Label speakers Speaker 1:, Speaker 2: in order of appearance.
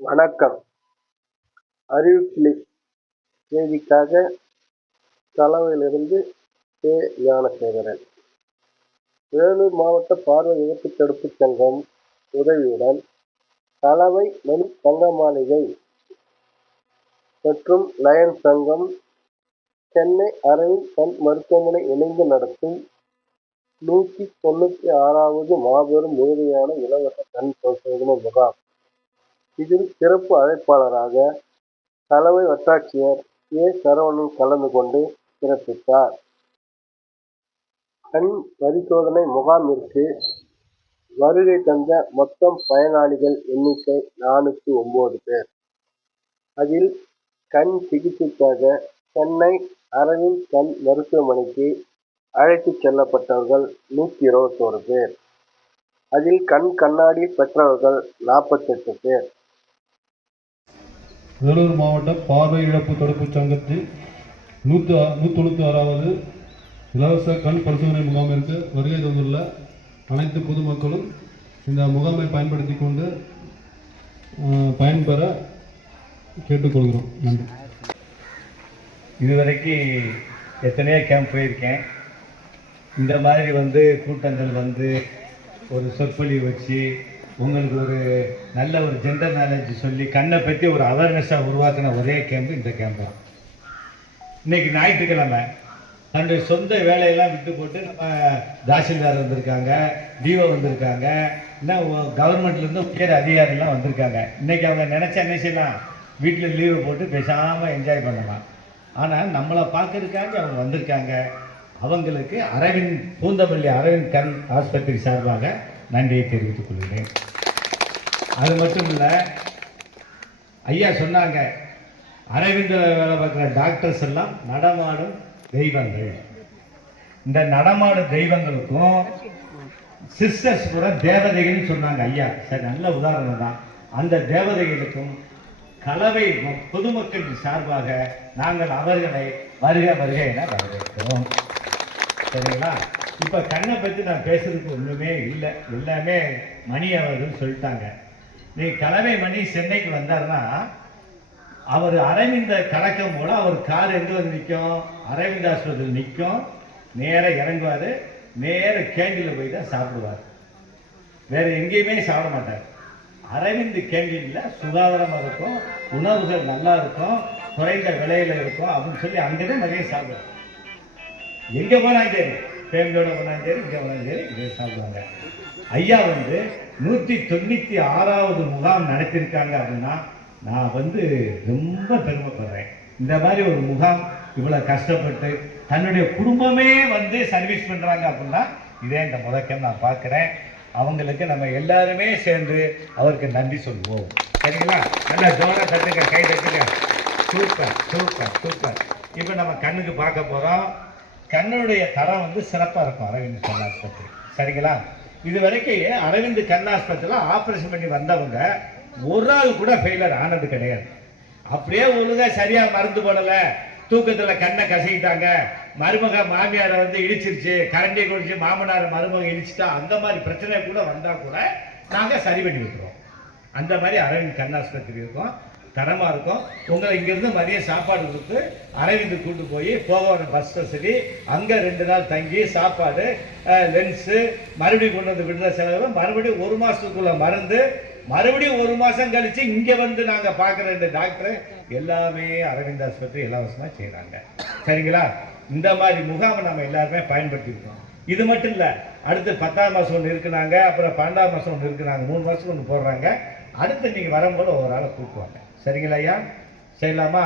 Speaker 1: வணக்கம். அறிவிப்புலி செய்திக்காக கலவையிலிருந்து கே. ஞானசேகரன். வேலூர் மாவட்ட பார்வை விபத்து தடுப்பு சங்கம் உதவியுடன் கலவை மணி தங்க மாளிகை மற்றும் லயன் சங்கம் சென்னை அரவிந்த் கண் மருத்துவமனை இணைந்து நடத்தும் நூற்றி தொண்ணூற்றி ஆறாவது மாபெரும் முழுமையான இலவச கண் பரிசோதனை முகாம். இதில் சிறப்பு அழைப்பாளராக கலவை வட்டாட்சியர் ஏ. சரவணன் கலந்து கொண்டு சிறப்பித்தார். கண் பரிசோதனை முகாமிற்கு வருகை தந்த மொத்தம் பயனாளிகள் எண்ணிக்கை நானூற்றி ஒம்பது பேர். அதில் கண் சிகிச்சைக்காக சென்னை அரவிந்த் கண் மருத்துவமனைக்கு அழைத்துச் செல்லப்பட்டவர்கள் நூற்றி இருபத்தோரு பேர். அதில் கண் கண்ணாடி பெற்றவர்கள் நாற்பத்தெட்டு பேர்.
Speaker 2: வேலூர் மாவட்ட பார்வை இழப்பு தடுப்பு சங்கத்தில் நூற்று நூற்றி தொண்ணூற்றி ஆறாவது இலவச கண் பரிசோதனை முகாமிற்கு வருகை தந்துள்ள அனைத்து பொதுமக்களும் இந்த முகாமை பயன்படுத்தி கொண்டு பயன்பெற கேட்டுக்கொள்கிறோம். நன்றி.
Speaker 3: இதுவரைக்கும் எத்தனையோ கேம்ப் போயிருக்கேன். இந்த மாதிரி வந்து கூட்டங்கள் வந்து ஒரு சொற்பொழிவு வச்சு உங்களுக்கு ஒரு நல்ல ஒரு ஜென்ரல் நாலேஜ் சொல்லி கண்ணை பற்றி ஒரு அவேர்னஸாக உருவாக்கின ஒரே கேம்ப் இந்த கேம்ப் தான். இன்னைக்கு ஞாயிற்றுக்கிழமை. தன்னுடைய சொந்த வேலையெல்லாம் விட்டு போட்டு நம்ம தாசில்தார் வந்திருக்காங்க டிஓ வந்திருக்காங்க இன்னும் கவர்மெண்ட்லேருந்து உயர் அதிகாரிலாம் வந்திருக்காங்க. இன்னைக்கு அவங்க நினச்ச என்ன செய்யலாம்? வீட்டில் லீவு போட்டு பேசாமல் என்ஜாய் பண்ணலாம். ஆனால் நம்மளை பார்க்கறதுக்காக அவங்க வந்திருக்காங்க. அவங்களுக்கு அரவிந்த் பூந்தமல்லி அரவிந்த் கண் ஆஸ்பத்திரி சார்பாக நன்றியை தெரிவித்துக் கொள்கிறேன். அது மட்டும் இல்லை ஐயா சொன்னாங்க அரவிந்த வேலை பார்க்குற டாக்டர்ஸ் எல்லாம் நடமாடும் தெய்வங்கள். இந்த நடமாடும் தெய்வங்களுக்கும் சிஸ்டர்ஸ் கூட தேவதைகள்னு சொன்னாங்க ஐயா. சார் நல்ல உதாரணம் தான். அந்த தேவதைகளுக்கும் கலவை பொதுமக்கள் சார்பாக நாங்கள் அவர்களை வருக வருக என வரவேற்கிறோம். சரிங்களா? இப்போ கண்ணை பற்றி நான் பேசுறதுக்கு ஒன்றுமே இல்லை. எல்லாமே மணி அவர்கள் சொல்லிட்டாங்க. நீ கலவை மணி சென்னைக்கு வந்தாருன்னா அவர் அரவிந்த கலக்கம் போல அவர் கார் எங்கே வந்து நிற்கும் அரவிந்த் ஆஸ்பத்திரி நிற்கும் நேராக இறங்குவார். நேராக கேண்டீனில் போய் தான் சாப்பிடுவார். வேறு எங்கேயுமே சாப்பிட மாட்டார். அரவிந்த் கேண்டீனில் சுகாதாரமாக இருக்கும். உணவுகள் நல்லா இருக்கும். குறைந்த விலையில் இருக்கும். அப்படின்னு சொல்லி அங்கே தான் நிறைய சாப்பிடுவார். எங்கே போனால் தெரியும் ஃபேமிலியோட பண்ணாலும் சரி இங்கே போனாலும் சரி இங்கே சாப்பிடுவாங்க. ஐயா வந்து நூற்றி தொண்ணூற்றி ஆறாவது முகாம் நடத்தியிருக்காங்க அப்படின்னா நான் வந்து ரொம்ப பெருமைப்படுறேன். இந்த மாதிரி ஒரு முகாம் இவ்வளோ கஷ்டப்பட்டு தன்னுடைய குடும்பமே வந்து சர்வீஸ் பண்ணுறாங்க அப்படின்னா இதே இந்த முழக்கம் நான் பார்க்குறேன். அவங்களுக்கு நம்ம எல்லாருமே சேர்ந்து அவருக்கு நன்றி சொல்லுவோம். சரிங்களா? நல்லா ஜோராக தட்டுங்க கை தட்டுங்க. Super super super. இப்போ நம்ம கண்ணுக்கு பார்க்க போகிறோம் கண்ணுடைய தரம் வந்து சிறப்பாக இருக்கும் அரவிந்த் கண் ஆஸ்பத்திரி சரிங்களா? இது வரைக்கும் அரவிந்த் கண் ஆஸ்பத்திரியில் ஆப்ரேஷன் பண்ணி வந்தவங்க ஒரு ஆள் கூட ஃபெயிலர் ஆனது கிடையாது. அப்படியே ஒழுங்காக சரியாக மருந்து போடலை. தூக்கத்தில் கண்ணை கசக்கிட்டாங்க. மருமக மாமியாரை வந்து இடிச்சிருச்சு கரண்டி குடிச்சு மாமனார் மருமக இடிச்சிட்டா அந்த மாதிரி பிரச்சனை கூட வந்தால் கூட நாங்கள் சரி பண்ணி விட்டுருவோம். அந்த மாதிரி அரவிந்த் கண் ஆஸ்பத்திரி இருக்கும். தரமாக இருக்கும். உங்களை இங்கேருந்து மதியம் சாப்பாடு கொடுத்து அரவிந்து கூட்டு போய் போக வர பஸ் வசதி. அங்கே ரெண்டு நாள் தங்கி சாப்பாடு லென்ஸு மறுபடியும் கொண்டு வந்து விடுற செலவு மறுபடியும் ஒரு மாதத்துக்குள்ளே மருந்து மறுபடியும் ஒரு மாதம் கழித்து இங்கே வந்து நாங்கள் பார்க்குற இந்த டாக்டர் எல்லாமே அரவிந்த் ஆஸ்பத்திரி இலவசமாக செய்கிறாங்க சரிங்களா? இந்த மாதிரி முகாமை நம்ம எல்லாருமே பயன்படுத்திருக்கோம் இது மட்டும் இல்லை அடுத்து பத்தாம் மாதம் ஒன்று இருக்குனாங்க அப்புறம் பன்னெண்டாம் மாதம் ஒன்று இருக்குனாங்க மூணு மாதத்துக்கு ஒன்று போடுறாங்க. அடுத்து நீங்கள் வரும்போது ஒவ்வொரு ஆளை கூப்பிடுவாங்க. சரிங்களா ஐயா செய்யலாமா